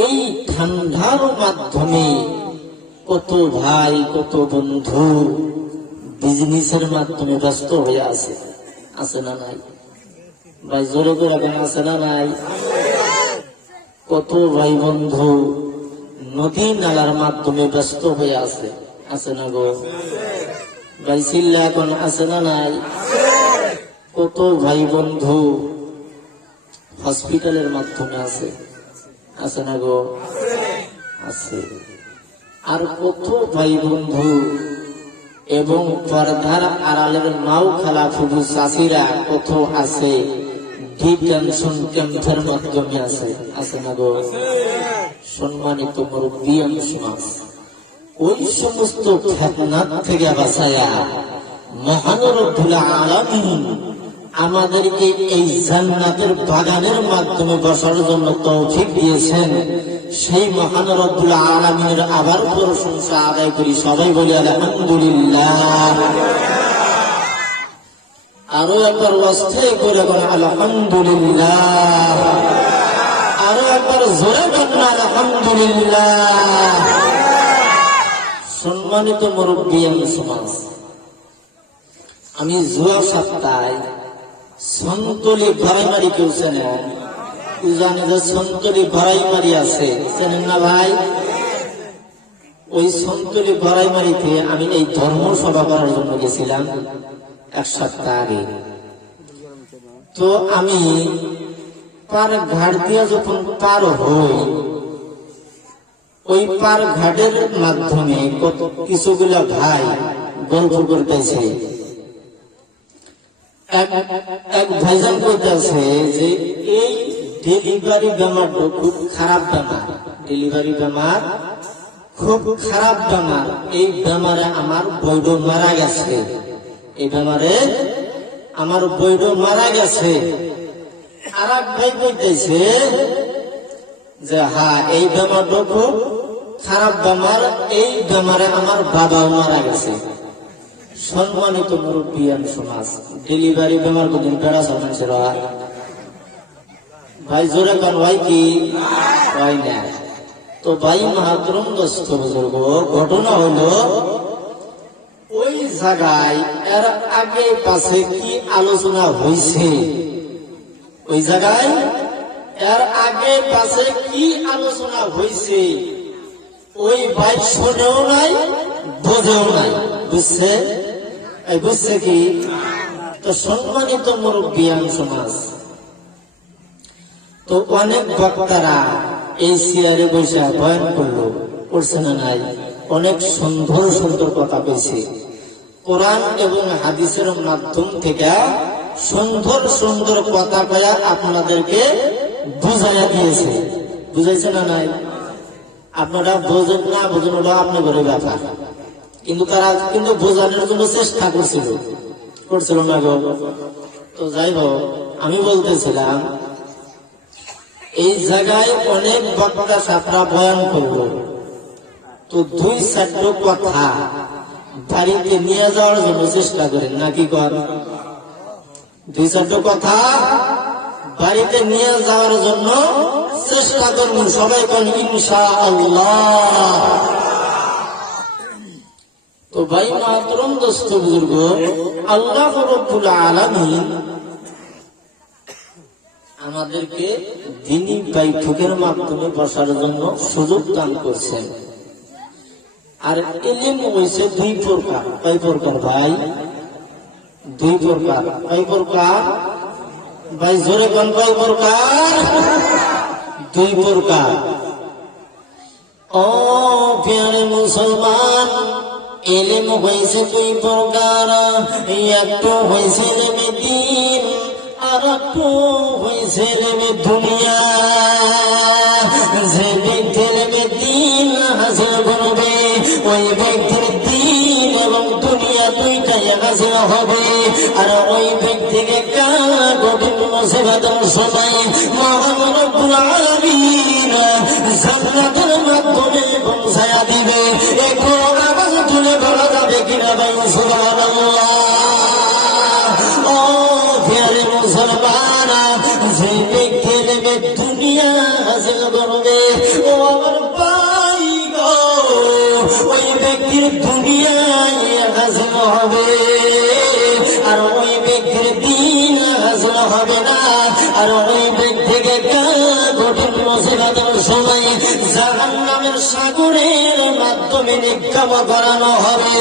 এই ঠান্ডার মাধ্যমে কত ভাই কত বন্ধু বিজনেসের মাধ্যমে ব্যস্ত হয়ে আছে, আছে না নাই ভাই? জোরে করে বলেন, আছে না নাই? কত ভাই বন্ধু নদী নালার মাধ্যমে ব্যস্ত হয়ে আছে, আছে না গো ভাই? চিল্লা এখন, আছে না নাই? কত ভাই বন্ধু হসপিটালের মাধ্যমে আছে, আছে না গো? আছে। আর কত ভাই বন্ধু এবং পর্দার আড়ালের নাও খেলা ফুবু চাষিরা কত আছে ডিটেনশন ক্যাম্পের মাধ্যমে আছে, আছে না গো? সম্মানিত মুরব্বী সমাজ, ওই সমস্ত ফিতনাত থেকে বাঁচায়া মহান রব্বুল আলামিন আমাদেরকে এই জান্নাতের বাগানের মাধ্যমে বসার জন্য তৌফিক দিয়েছেন। সেই মহান রব্বুল আলামিনের আবার প্রশংসা আদায় করি, সবাই বলি আলহামদুলিল্লাহ। আরো একবার অস্থায়ী করে বলে আলহামদুলিল্লাহ, আরো একবার জোরে বলেন আলহামদুলিল্লাহ। সম্মানিত মুরব্বী সমাজ, আমি জুয়া সপ্তাহে সন্তলি প্রাইমারি কেউ চেনেন? জানি যে সন্তলি প্রাইমারি আছে, চেনেন না ভাই? ওই সন্তলি প্রাইমারিতে আমি এই ধর্মসভা করার জন্য গেছিলাম এক সপ্তাহ আগে। তো আমি পার ঘাট দিয়ে যখন পার হই, ওই পার ঘাটের মাধ্যমে কত কিছুগুলা ভাই গল্প করতেছে। এক ভাইজান করতেছে যে এই ডেলিভারি বেমারটা খুব খারাপ বেমার, ডেলিভারি বেমার খুব খারাপ বেমার, এই বেমারে আমার বৈড মারা গেছে, এই বেমারে আমার বৈড মারা গেছে। আর এক ভাই বলতেছে যে হ্যাঁ এই বেমারটা খুব খারাপ বেমার, এই বেমারে আমার বাবাও মারা গেছে। সম্মানিত মুরব্বী সমাজ, ডেলিভারি বেমার কোনদিন বেড়া মানুষের হয় ভাই? জোরে কান ভাই, কি হয় না? তো ভাই মাহাতরম দোস্ত বুজুর্গ, ঘটনা হলো ওই জায়গায় এর আগে পাশে কি আলোচনা হয়েছে, ওই জায়গায় এর আগে পাশে কি আলোচনা হয়েছে ওই ভাই শোনেও নাই, বোঝেও নাই, বুঝছে? বুঝছে কি? তো সম্মানিত মুরব্বী সমাজ, তো অনেক বক্তারা এই চেয়ারে বসে বয়ান করলো, করছে না নাই? অনেক সুন্দর সুন্দর কথা কইছে, কোরআন এবং হাদিসের মাধ্যম থেকে সুন্দর সুন্দর কথা কয়া আপনাদেরকে বুঝাইয়া দিয়েছে, বুঝাইছে না নাই? আপনারা বোঝেন না বোঝেন হলো আপনি ঘরে ব্যাপার, কিন্তু তারা কিন্তু বোঝানোর জন্য চেষ্টা করছিল না গো। তো যাই হোক, আমি বলতেছিলাম এই জায়গায় অনেক বক্তা ছাত্রা বয়ান করলো, তো দুই চারটো কথা বাড়িতে নিয়ে যাওয়ার জন্য চেষ্টা করেন নাকি কর? দুই চারটো কথা বাড়িতে নিয়ে যাওয়ার জন্য চেষ্টা করুন, সবাই কোন ইনশাআল্লাহ। তো ভাই মাতরম দোস্ত বুজুর্গ, আল্লাহ রাব্বুল আলামিন আমাদেরকে দ্বীনি বৈঠকের মাধ্যমে বসার জন্য সুযোগ দান করছেন। আর ইলম হইছে দুই প্রকার। কয় প্রকার ভাই? দুই প্রকার। কয় প্রকার ভাই? জোরে কোন কয় প্রকার? দুই প্রকার। ও প্রিয় মুসলমান, ইলম হইছে দুই প্রকার, একটু হইছে ইলমে দ্বীন, আর একটু হইছে ইলমে দুনিয়া। যে ব্যক্তি ইলমে দ্বীন হাসিল করবে, ওই ব্যক্তির দ্বীন এবং দুনিয়া দুইটাই হাসিল হবে। আর ওই ব্যক্তিকে কঠিন মুসিবতের সময় মহান রব্বুল আলামিন জান্নাতের মাধ্যমে পৌঁছায়া দিবে। একটু আওয়াজ তুলে বলা যাবে কিনা ভাই? সুবহানাল্লাহ। ও প্রিয় মুসলমান, যে ব্যক্তি দুনিয়া হাসিল করবে, হবে, আর ওই ব্যক্তির দিন হাসিল হবে না, আর ওই ব্যক্তিকে কঠিন মুসিবতের সময় জাহান্নামের সাগরের মাধ্যমে নিক্ষেপ করানো হবে।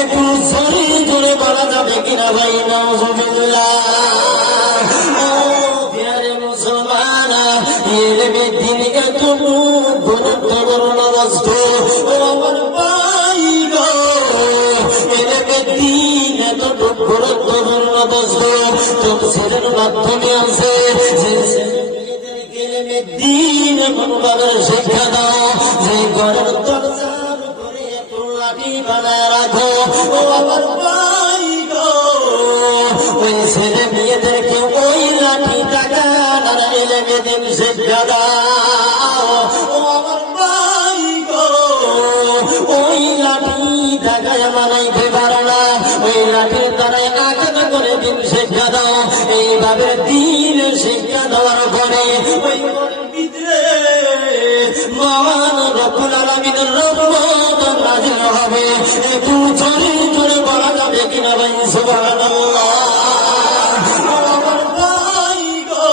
একটু জোরে জোরে বলা যাবে কিনা ভাই? নাউজুবিল্লাহ। ও প্রিয় মুসলমান, ইলমে দ্বীন এত গুরুত্বপূর্ণ বস্তু। ও আমার ভাই গো, ইলমে দ্বীন এত গুরুত্বপূর্ণ বস্তু। তাফসীরের মাধ্যমে আছে যে ইলমে দ্বীন এমনভাবে শিক্ষা দাও যে ঘরের দরজার উপরে একটু লাঠি বানায় রাখো। ও আমার ভাই গো, ওই ছেলে মেয়েদেরকে ওই লাঠি টাকা তারা ইলমে দ্বীন শিক্ষা দাও। ও আমার ভাই গো, ওই লাঠি টাকায় মানাইতে পারো না, ওই লাঠির দ্বারাই আঘাত করে দিন শিক্ষা দাও। এইভাবে দিন শিক্ষা দেওয়ার পরে ওই ভিতরে মহান রব্বুল আলামিনের রহমত নাযিল হবে। একটু জোরে জোরে বলা যাবে কিনা ভাই? সুবহানাল্লাহ। আমার ভাই গো,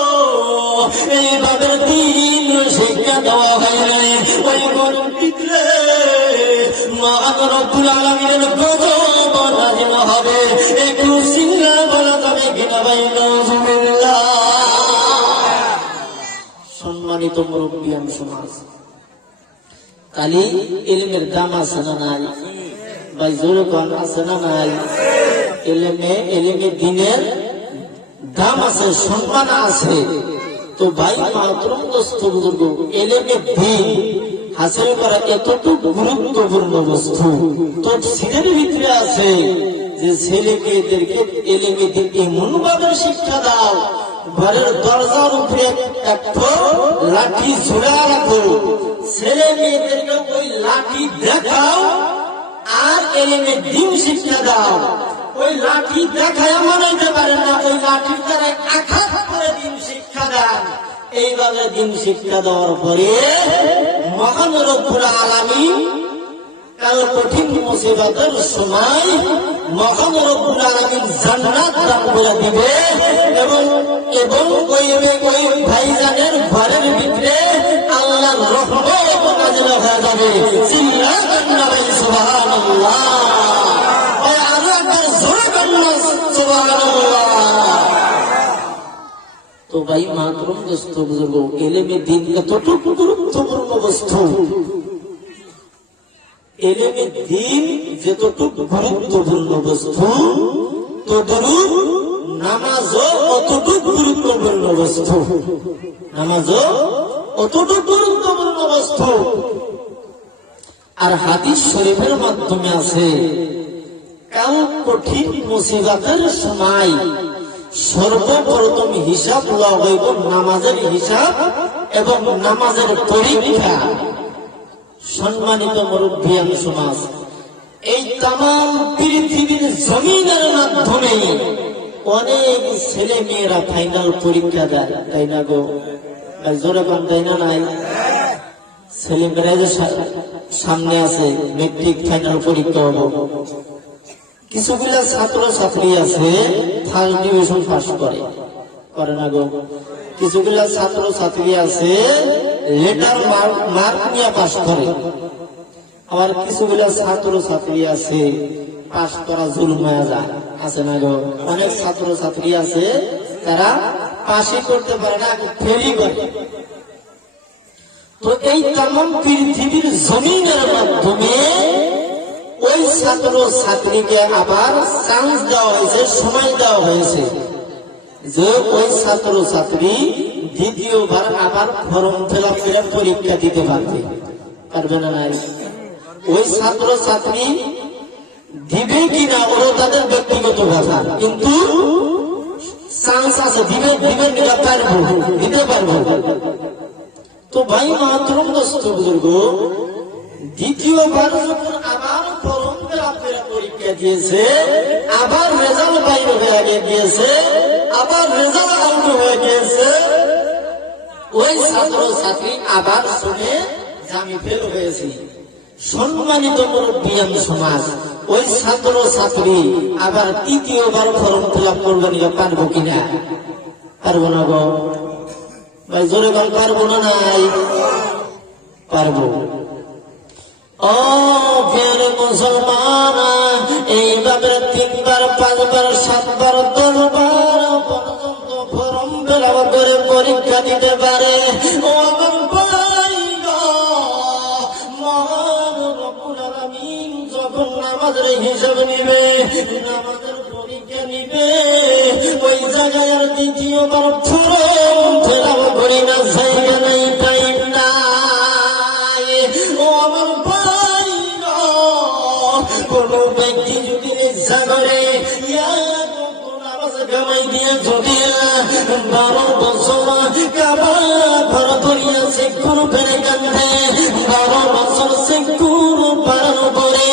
এইভাবে দিন শিক্ষা দেওয়া হইলে ওই ঘরের ভিতরে মহান রব্বুল আলামিনের গজব নাযিল হবে। একটু চিল্লা বলা যাবে কিনা ভাই? নাউজুবিল্লাহ। সম্মানিত মুরব্বিয়ান সমাজ, তাহলে ইলমের দাম আছে না নাই ভাই? জোরে কোন আছে না নাই? ইলমে দ্বীনের দাম আছে, সম্মান আছে। তো ভাই মাহতরম দোস্ত বুজুর্গ, ইলমে দ্বীন হাসিল করা এতটুকু গুরুত্বপূর্ণ বস্তু। তো সিনের ভিতরে আছে যে ছেলে মেয়েদেরকে ইলমে দ্বীন এমন ভাবে শিক্ষা দাও, ঘরের দরজার উপরে একটা লাঠি ঝুলা রাখো, ছেলে মেয়েদেরকে ওই লাঠি দেখাও আর ইলমে দ্বীন শিক্ষা দাও। ওই লাঠি দেখায় মানাইতে পারে না, ওই লাঠির দ্বারা আঘাত করে দিন শিক্ষা দেন। এইভাবে দিন শিক্ষা দেওয়ার পরে মহান রব্বুল আলামিন কাল কঠিন মুসিবতের সময় মহান রব্বুল আলামিন জান্নাত দান করে দিবে এবং ওই ভাইজানের ঘরের ভিতরে আল্লাহর রহমত নাযিল হয়ে যাবে। চিল্লাবেন না ভাই? সুবহানাল্লাহ। আরো একবার জোরে বলুন সুবহানাল্লাহ। তো ভাই মাতরম দোস্ত বুজুর্গ, ইলমে দ্বীন এতটুকু গুরুত্বপূর্ণ বস্তু। ইলমে দ্বীন যতটুকু গুরুত্বপূর্ণ বস্তু, তদ্রূপ নামাজও অতটুকু গুরুত্বপূর্ণ বস্তু। নামাজও অতটুকু গুরুত্বপূর্ণ বস্তু। আর হাদিস শরীফের মাধ্যমে আছে কাল কঠিন মুসিবতের সময় সর্বপ্রথম হিসাব লওয়া হইব নামাজের হিসাব এবং নামাজের পরীক্ষা। সম্মানিত মুরব্বিয়ান সমাজ, এই তামাম পৃথিবীর জমিনের মাধ্যমে অনেক ছেলে মেয়েরা ফাইনাল পরীক্ষা দেয়, তাই না গো? জোরে পান, তাই না? নাই ছেলে মেয়েরা যে সামনে আছে মেট্রিক ফাইনাল পরীক্ষা হবো, কিছুগুলা ছাত্র ছাত্রী আছে ফার্স্ট ডিভিশন পাস করে না গো? কিছুগুলা ছাত্র ছাত্রী আছে লেটার মার্ক নিয়ে পাস করে, আবার কিছুগুলা ছাত্র ছাত্রী আছে পাস করা জুলমায়া যায়, আছে না গো? অনেক ছাত্র ছাত্রী আছে তারা পাশই করতে পারে না, ফেলই করে। তো এই তামাম পৃথিবীর জমিনের মাধ্যমে ওই ছাত্র ছাত্রীকে আবার চান্স দেওয়া হয়েছে, সময় দেওয়া হয়েছে যে ওই ছাত্র ছাত্রী দ্বিতীয়বার আবার ফর্ম ফিল আপ করে পরীক্ষা দিতে পারবে না? নাই ওই ছাত্র ছাত্রী দিবে কিনা ওরা তাদের ব্যক্তিগত কথা, কিন্তু চান্স আছে, দিতে পারবো। তো ভাই মাহতরম দোস্ত বুজুর্গ, দ্বিতীয়বার যখন আবার ফর্ম ফিল আপ করে পরীক্ষা দিয়েছে, আবার রেজাল্ট বাইর হয়ে গিয়েছে, আবার রেজাল্ট আউট হয়ে গিয়েছে, ওই ছাত্র ছাত্রী আবার শুনে যে আমি ফেল হয়েছি। সম্মানিত মুরব্বিয়ান সমাজ, ওই ছাত্র ছাত্রী আবার তৃতীয়বার ফর্ম ফিল আপ করবে নিয়ে পারবো কিনা? পারবো না গো ভাই, জোরে বল পারবো না? নাই পারবো। ও প্রিয় মুসলমান, এইভাবে 3 বার 5 বার 7 বার 10 বার পর্যন্ত ফর্ম ফিল আপ করে পরীক্ষা দিতে পারে। ও আমার ভাই গো, মহান রব্বুল আলামিন যখন নামাজের হিসাব নিবে, নামাজের পরীক্ষা নিবে, ওই জায়গায় আর দ্বিতীয়বার ফর্ম ফিল আপ করি না, জায়গা নাই, টাইম নাই। ও আমার ভাই গো, কোন ব্যক্তি যদি ইচ্ছা করে নামাজ কামাই দিয়ে যদি 12 বছর কাবা ঘর ধরিয়াছে কোন ফেরে কান্দে, 12 বছর সে কোন পালন করে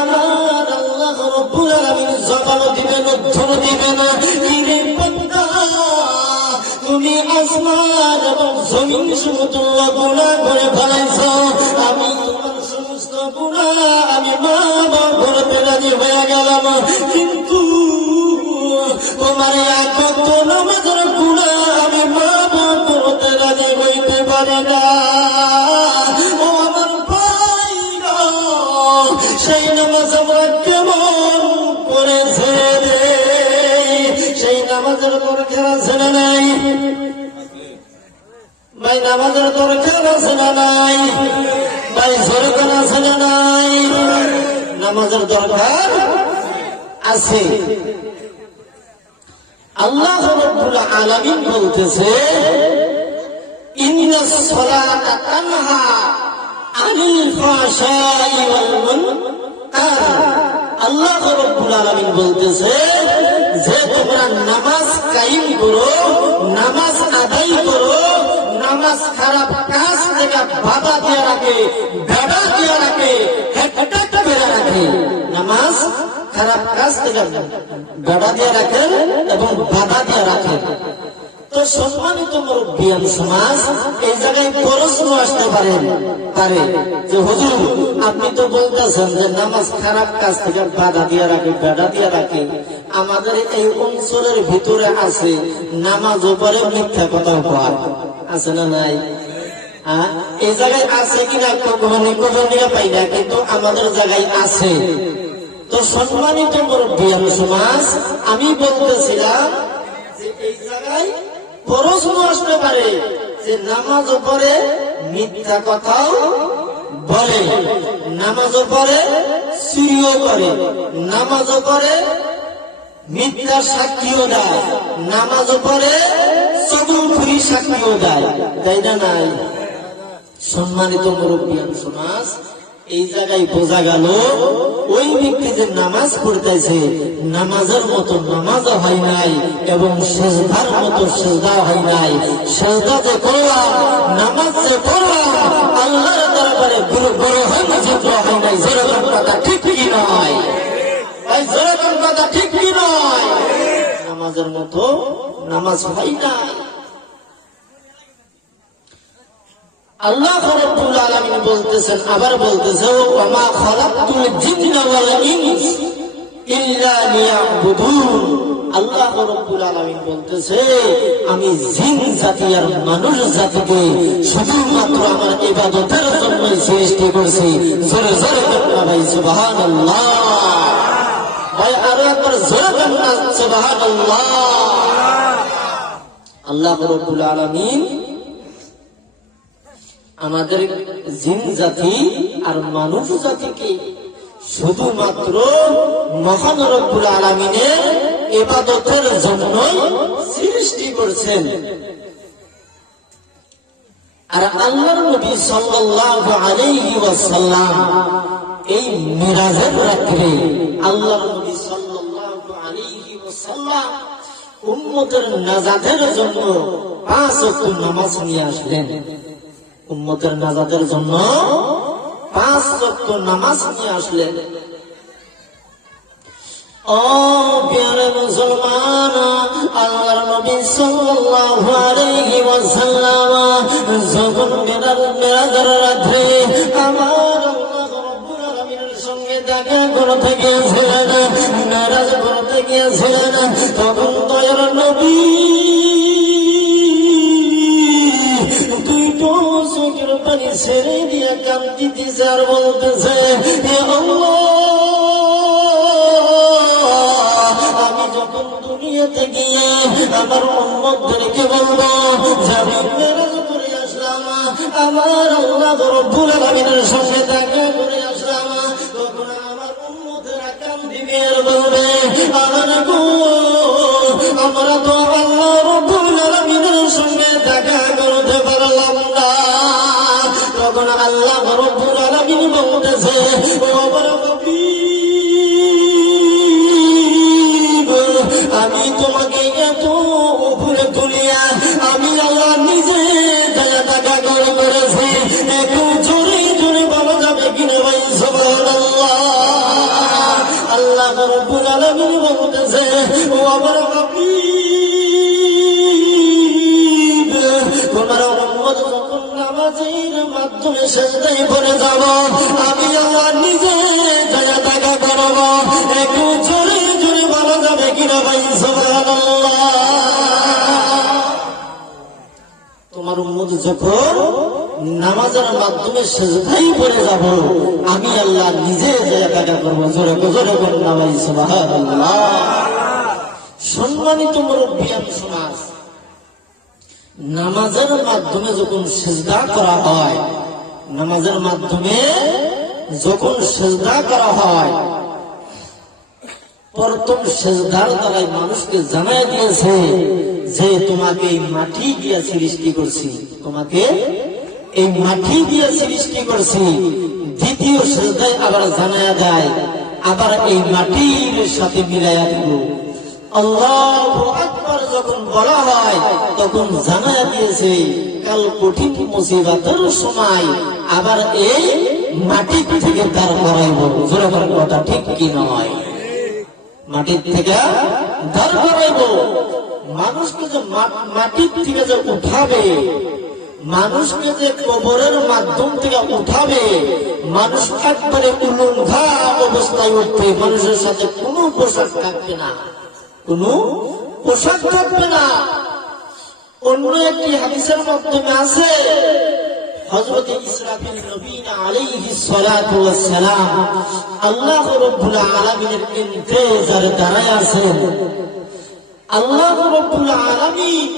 আমার আল্লাহ রব্বুল আলামিন জবাব দিবেন, উত্তর দিবেন, ইরে বান্দা তুমি আসমান এবং জমিন সমতুল্য গুনাহ করে ফেলেছ, আমি তোমার সমস্ত গুনাহ আমি মাফ করতে রাজি হয়ে গেলাম, কিন্তু তোমার এক ওয়াক্ত নামাজের গুনাহ আমি মাফ করতে রাজি হইতে পারি না। ও আমার ভাই গো, সেই নামাজ আমরা কেমন করে ছেড়ে দেই? সেই নামাজের দরকার আছে না নাই ভাই? নামাজের দরকার আছে না নাই ভাই? দরকার আছে না নাই? নামাজের দরকার আছে। আল্লাহ রাব্বুল আলামিন বলতেছে, ইন্নাস সালাতা তানহা আনিল ফাহশাই ওয়াল মুনকার। আল্লাহ রাব্বুল আলামিন বলতেছে যে তোমরা নামাজ কায়েম করো, নামাজ আদায় করো, নামাজ খারাপ কাজ থেকে বাধা দিয়ে রাখে, বাধা দিয়ে রাখে, হেঁটে করে রাখে। নামাজ খারাপ কাজ থেকে বাধা দিয়ে রাখেন এবং বাধা দিয়ে রাখেন। তো সম্মানিত মুরব্বিয়ান সমাজ, এই জায়গায় প্রশ্ন আসতে পারে যে হুজুর আপনি তো বলতেছেন যে নামাজ খারাপ কাজ থেকে বাধা দিয়ে রাখে, বাধা দিয়ে রাখে, আমাদের এই অঞ্চলের ভিতরে আছে নামাজ উপরে মিথ্যা কথা কয়, আছে না নাই? এই জায়গায় আছে কিনা খবর পাই না, কিন্তু আমাদের জায়গায় আছে। তো সম্মানিত মুরব্বিয়ান সমাজ, আমি বলতেছিলাম যে এই জায়গায় প্রশ্ন আসতে পারে যে নামাজ উপরে মিথ্যা কথাও বলে, নামাজ উপরে চুরিও করে, নামাজ উপরে মিথ্যা সাক্ষীও দেয়, নামাজ উপরে চগলখুরি সাক্ষীও দেয়, তাই না নাই? সম্মানিত মুরব্বিয়ান সমাজ, এই জায়গায় বোঝা গেল ওই ব্যক্তি যে নামাজ পড়তেছে নামাজের মতো নামাজ হয় নাই এবং সেজদার মতো সেজদা হয় নাই। সেজদা যে করলাম, নামাজ যে পড়লাম, আল্লাহর দরবারে বড় হয় নাই। যেরকম কথা ঠিক কি নয় ভাই? যেরকম কথা ঠিক কি নয়? নামাজের মতো নামাজ হয় নাই। আল্লাহ রাব্বুল আলামিন বলতেছেন, আবার বলতেছে, ওয়া মা খালাকতুল জিন্না ওয়াল ইনস ইল্লা লিয়াবুদুন। আল্লাহ রাব্বুল আলামিন বলতেছে, আমি জিন জাতি আর মানুষ জাতিকে শুধুমাত্র আমার ইবাদতের জন্য সৃষ্টি করেছি। জোরে জোরে বলুন ভাই সুবহানাল্লাহ। ভাই আরো একবার জোরে বলুন সুবহানাল্লাহ। আল্লাহ রাব্বুল আলামিন আমাদের জিন জাতি আর মানুষ জাতিকে শুধুমাত্র মহান রব্বুল আলামিনের ইবাদতের জন্য সৃষ্টি করেছেন। আর আল্লাহর নবী সাল্লাল্লাহু আলাইহি ওয়াসাল্লাম এই মিরাজের রাত্রে আল্লাহর নবী সাল্লাল্লাহু আলাইহি ওয়াসাল্লাম উম্মতের নাজাতের জন্য 5 ওয়াক্ত নামাজ নিয়ে আসলেন। উম্মতের নাজাতের জন্য 5 ওয়াক্ত নামাজ নিয়ে আসলেন। ও প্রিয় মুসলমান, আল্লাহর নবী সাল্লাল্লাহু আলাইহি ওয়াসাল্লাম যখন মিরাজের রাতে আমার আল্লাহ রাব্বুল আলামিনের সঙ্গে দেখা করতে গিয়েছিলেন, মেরাজ করতে গিয়েছিলেন, তখন দয়ার নবী দুইটো চোখের পানি ছেড়ে দিয়ে কাঁদতেছে আর বলতেছে, হে আল্লাহ, আমি যখন দুনিয়াতে গিয়ে আমার উম্মতদেরকে বলবো যে আমি মেরাজ করে আসলাম, আমার আল্লাহ রব্বুল আলামিনের সঙ্গে দেখা করে আসলাম, তখন আমার উম্মতেরা কাঁদিবে আর বলবে, আমার গো, আমরা তো আল্লাহ রব্বুল আলামিনের সঙ্গে দেখা করতে পারলাম না। তখন আল্লাহ রব্বুল আলামিন বলতেছে, ও আমার হাবিব, আমি তোমাকে এত উপরে তুলিয়া আমি আল্লাহ নিজে দেখা করেছি, একটু জোরে জোরে বলা যাবে কিনা ভাই? সুবহানাল্লাহ। আল্লাহ রব্বুল আলামিন বলতেছে, ও আমার হাবিব, তোমার উম্মত যখন নামাজের মাধ্যমে সিজদায় পড়ে যাব, আমি আল্লাহ নিজে দেখা করব, একটু জোরে জোরে বলা যাবে কিনা ভাই? সুবহানাল্লাহ। তোমার উম্মত যখন নামাজের মাধ্যমে সিজদায় পড়ে যাব, আমি আল্লাহ নিজে দেখা করব, জোরে জোরে বলুন না ভাই? সুবহানাল্লাহ। সম্মানিত মুরব্বিয়ান সমাজ, নামাজের মাধ্যমে যখন সিজদা করা হয়, নামাজের মাধ্যমে যখন সিজদা করা হয়, প্রথম সিজদার দ্বারাই মানুষকে জানাই দিয়েছে যে তোমাকে এই মাটি দিয়ে সৃষ্টি করছি, তোমাকে এই মাটি দিয়ে সৃষ্টি করছি। দ্বিতীয় সিজদায় আবার জানায়া দেয়, আবার এই মাটির সাথে মিলাইয়া দিব। আল্লাহু আকবার যখন বলা হয়, তখন জানায়া দিয়েছে কাল কঠিন মুসিবতের সময় আবার এই মাটি থেকে দাঁড় করাইব। জোরে বলেন, কথা ঠিক কি নয়? মাটির থেকে দাঁড় করাইব। মানুষকে যে মাটির থেকে যে উঠাবে, মানুষকে যে কবরের মাধ্যম থেকে উঠাবে, মানুষ একবারে উলঙ্ঘা অবস্থায় উঠবে, মানুষের সাথে কোনো পোশাক থাকবে না, কোনো পোশাক থাকবে না। অন্য একটি হাদিসের মাধ্যমে আছে, হযরত ইসরাফিল নবী আলাইহিস সালাতু ওয়াস সালাম আল্লাহ রাব্বুল আলামিনের ইন্তেজারে দাঁড়ায় আছেন। আল্লাহ রাব্বুল আলামিন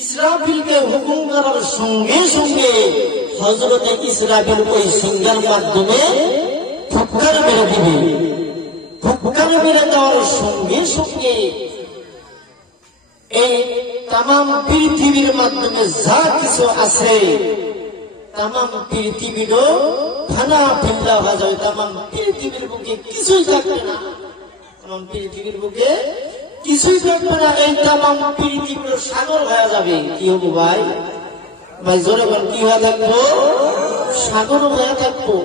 ইসরাফিলকে হুকুম করার সঙ্গে সঙ্গে হযরত ইসরাফিল ওই সিংহার মাধ্যমে ফুৎকার মেরে দিবে। ফুৎকার মেরে দেওয়ার সঙ্গে সঙ্গে এই তামাম পৃথিবীর মাধ্যমে যা কিছু আছে, তামাম পৃথিবীরও ফানা ফিল্লা হয়ে যাবে। তামাম পৃথিবীর বুকে কিছুই থাকবে না, তামাম পৃথিবীর বুকে কিছুই থাকবে না। এই তামাম পৃথিবীর সাগর হয়ে যাবে। কি হবো ভাই? ভাই জোরে বল, কি হয়ে থাকবো? সাগর হয়ে থাকবো।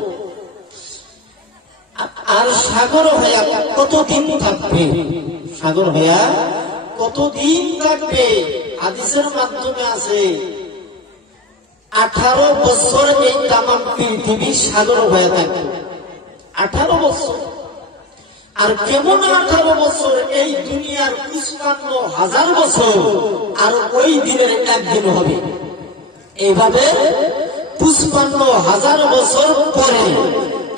আর সাগর হয়ে কতদিন থাকবে? সাগর হয়ে কতদিন থাকবে? হাদিসের মাধ্যমে আছে 18 বছর এই তামাম পৃথিবী সাগর হয়ে থাকবে। 18 বছর। আর কেমন 18 বছর? এই দুনিয়ার 55,000 বছর আর ওই দিনের একদিন হবে। এইভাবে 55,000 বছর পরে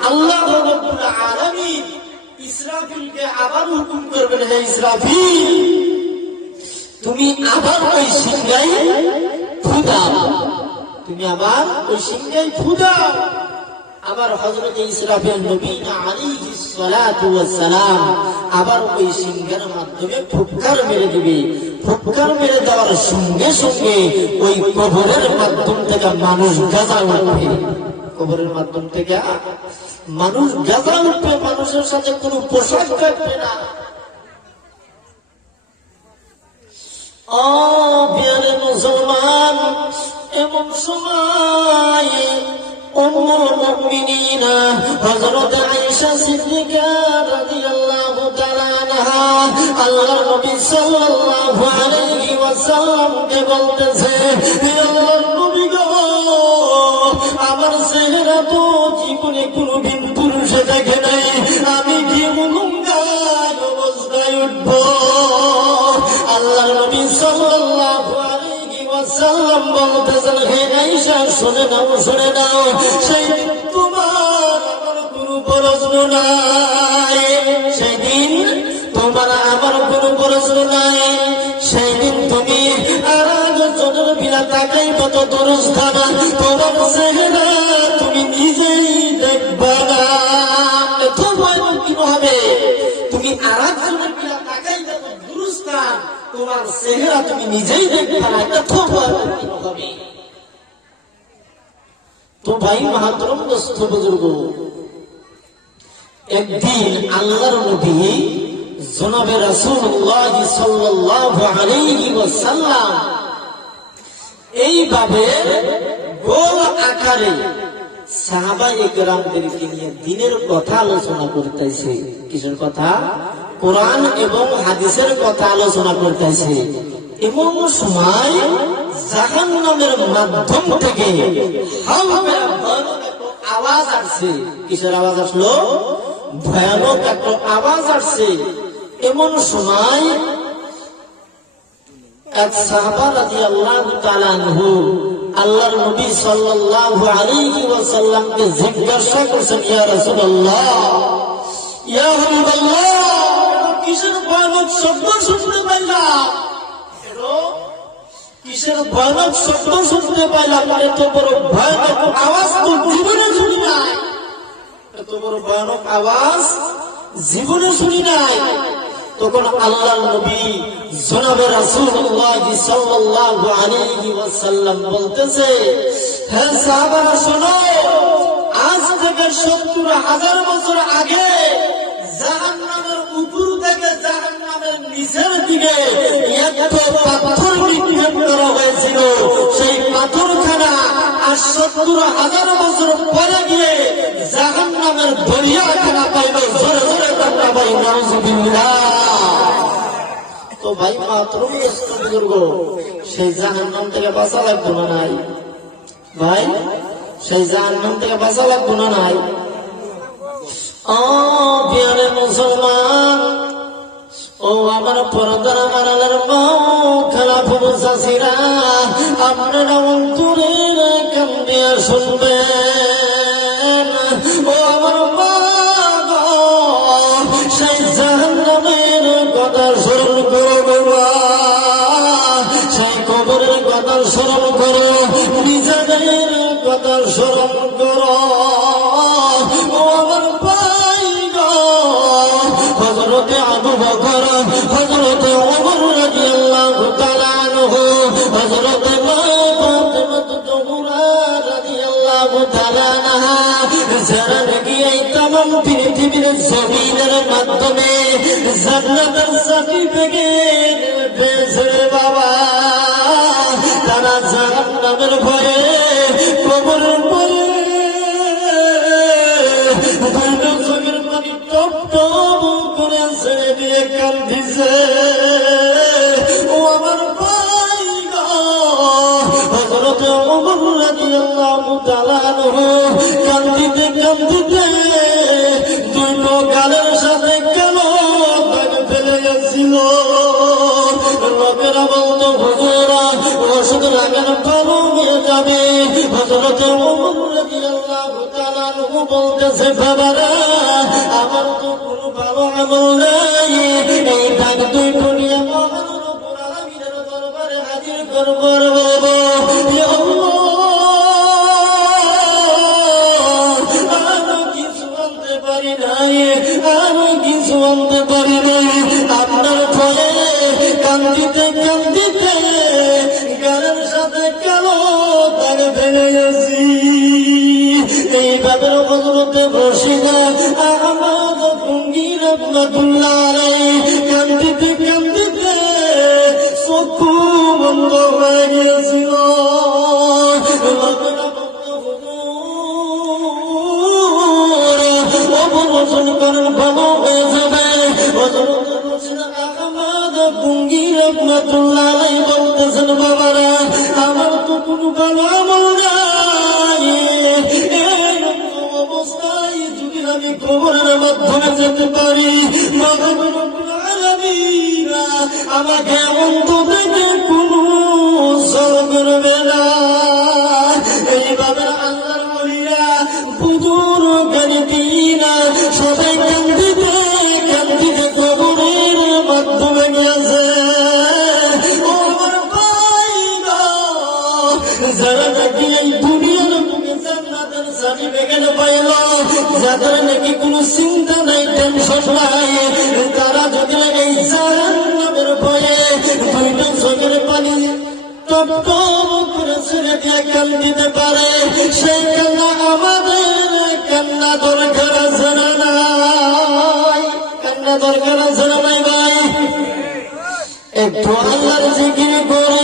আল্লাহ রাব্বুল আলামিন ইসরাফিলকে আবার হুকুম করবেন, হে ইসরাফিল, তুমি আবার ওই সিংহায় ফু দাও, তুমি আবার ওই সিংহায় ফু দাও। আবার হযরত ইসরাফিল নবী আলাইহিস সালাতু ওয়াস সালাম আবার ওই সিংহের মাধ্যমে ফুৎকার মেরে দিবে। ফুৎকার মেরে দেওয়ার সঙ্গে সঙ্গে ওই কবরের মাধ্যম থেকে মানুষ গাজা উঠবে। কবরের মাধ্যম থেকে মানুষ গাজা উঠবে, মানুষের সাথে কোনো পোশাক থাকবে না। ও প্রিয় মুসলমান, এমন সময় উম্মুল মুমিনিন হযরত আয়েশা সিদ্দিকা রাদিয়াল্লাহু তাআলা আনহা আল্লাহর নবী সাল্লাল্লাহু আলাইহি ওয়াসাল্লামকে বলতেছে, হে আল্লাহর নবী গো, আমার চেহারা তো জীবনে কোনদিন পুরুষের দেখে নাই, আমি কি মুগুঙ্গার অবস্থায় উঠব? আল্লাহর নবী সাল্লাল্লাহু আলাইহি ওয়াসাল্লাম বলতেছেন, হে আয়েশা শুনে নাও, শুনে নাও, সেই তোমার আমার কোনো প্রশ্ন নাই, সেদিন তোমার আমার কোনো প্রশ্ন নাই। সেই দিন তুমি আর জনের বিলা তাকাই কত দুরস্থানা, তোমার চেহারা তুমি নিজেই দেখবা না। এত ভয়ঙ্কর হবে, তুমি আর জনের বিলা তাকাই কত দুরস্থান, তোমার চেহারা তুমি নিজেই দেখবা না। এত ভয়ঙ্কর হবে। তো ভাই মাহাতরম দোস্ত বুজুর্গ, একদিন আল্লাহর নবী জনাবে রাসূলুল্লাহ সাল্লাল্লাহু আলাইহি ওয়াসাল্লাম এইভাবে গোল আকারে সাহাবায়ে কেরামদেরকে নিয়ে দিনের কথা আলোচনা করতেছে। কিসের কথা? কোরআন এবং হাদিসের কথা আলোচনা করতেছে। এমন সময় জাহান্নামের মাধ্যম থেকে আওয়াজ আসছে। কিসের আওয়াজ আসলো? ভয়ানক একটা আওয়াজ আসছে। এমন সময় এক সাহাবা রাদিয়াল্লাহু তাআলা আনহু আল্লাহর নবী সাল্লাল্লাহু আলাইহি ওয়াসাল্লামকে জিজ্ঞাসা করছেন, ইয়া রাসূলুল্লাহ, ইয়া হাবিবাল্লাহ, কিসের ভয়ানক শব্দ শুনতে পাইলাম? কিসের ভয়ানক শব্দ শুনতে পাইলাম? এত বড় ভয়ানক আওয়াজ তো জীবনে শুনি নাই, এত বড় ভয়ানক আওয়াজ জীবনে শুনি নাই। তখন আল্লাহর নবী জনাবে রাসূলুল্লাহ সাল্লাল্লাহু আলাইহি ওয়াসাল্লাম বলতেছে, হে সাহাবারা শোনো, আজ থেকে ৭০,০০০ বছর আগে জাহান্নামের উপর থেকে জাহান্নামের নিচের দিকে একটা পাথর নিক্ষেপ করা হয়েছিল। সেই পাথরখানা আর ৭০,০০০ বছর পরে গিয়ে জাহান্নামের দরিয়াখানা পাইল। জোরে জোরে কথা বলি নাউজুবিল্লাহ। তো ভাই মাহতরম বুজুর্গ, সেই জাহান্নাম থেকে বাঁচা লাগবে না নাই? ভাই সেই জাহান্নাম থেকে বাঁচা লাগবে না নাই? ও প্রিয় মুসলমান, ও আমার পরদার মারালের মাও খেলা ফুবুসাসিরা, আপনারা অন্তরের কান্দিয়া শুনবেন। ও আমার মা, সেই জাহান্নামের কথা স্মরণ করো, সেই কবরের কথা স্মরণ করো, নিজেদের কথা স্মরণ করো। ও আমার ভাই গো, হযরতে আবু বকর, হযরতে ওমর রাদিয়াল্লাহু তাআলা আনহু, হযরতে ফাতিমা তুহরা রাদিয়াল্লাহু তাআলা আনহা, যারা নাকি এই তামাম পৃথিবীর জমিনের মাধ্যমে জান্নাতের সার্টিফিকেট পেয়েছে বাবা, তারা জাহান্নামের ভয়ে কবরের ভয়ে চোখের পানি টপ টপ করে ছেড়ে দিয়ে কান্দিছে। ও আমার ভাই গো, হযরতে ওমর রাদিয়াল্লাহু তাআলা আনহু কান্দিতে কান্দিতে দুটো গালের সাথে কালো দাগ ফেলে গেছিল। লোকেরা বলতো, হুজুরা ওষুধ লাগানো ভালো হয়ে যাবে। হযরতে ওমর রাদিয়াল্লাহু তাআলা আনহু বলতেছে, বাবারা, আমার তো কোনো ভালো আমল নাই, এই দাগ দুটো নিয়ে মহান রব্বুল আলামিনের দরবারে হাজির করব। বলবো, ইয়া আল্লাহ, আমি কিছু আনতে পারি নাই, আমি কিছু আনতে পারি নাই। আপনার ভয়ে কান্দিতে কান্দিতে গালের সাথে কালো দাগ ফেলে গেছি। এইভাবে হযরতে রশিদা আহমদ গঙ্গী রাহমাতুল্লাহ আলাইহি কান্দিতে কান্দিতে চক্ষু বন্ধ হয়ে গিয়েছিল। অবলোকন করেন, ভালো হয়ে যাবে। হযরতে রশিদা আহমদ গঙ্গী রাহমাতুল্লাহ আলাইহি বলতেছেন, বাবারা, আমার তো কোনো ভালো আমল নাই, অবস্থায় যদি আমি আমাকে অন্ত থেকে কোনো জোর করবে না। এইভাবে আল্লাহর ওলিরা বুজুর জ্ঞানীরা সবাই কান্দিতে কান্দিতে কবরের মাধ্যমে গেছে। ও আমার ভাইরা, যারা নাকি এই দুনিয়ার বুকে জান্নাতের সার্টিফিকেট পাইল, যাদের নাকি কোনো চিন্তা নাই, টেনশন নাই, তারা যদি এই জাহান্নামের ভয়ে দুইটা চোখের পানি টপ টপ করে ছেড়ে দিয়ে কান্দিতে পারে, সেই কান্না আমাদের কান্না দরকার আছে না নাই? কান্না দরকার আছে না নাই ভাই? একটু আল্লাহর জিকির করে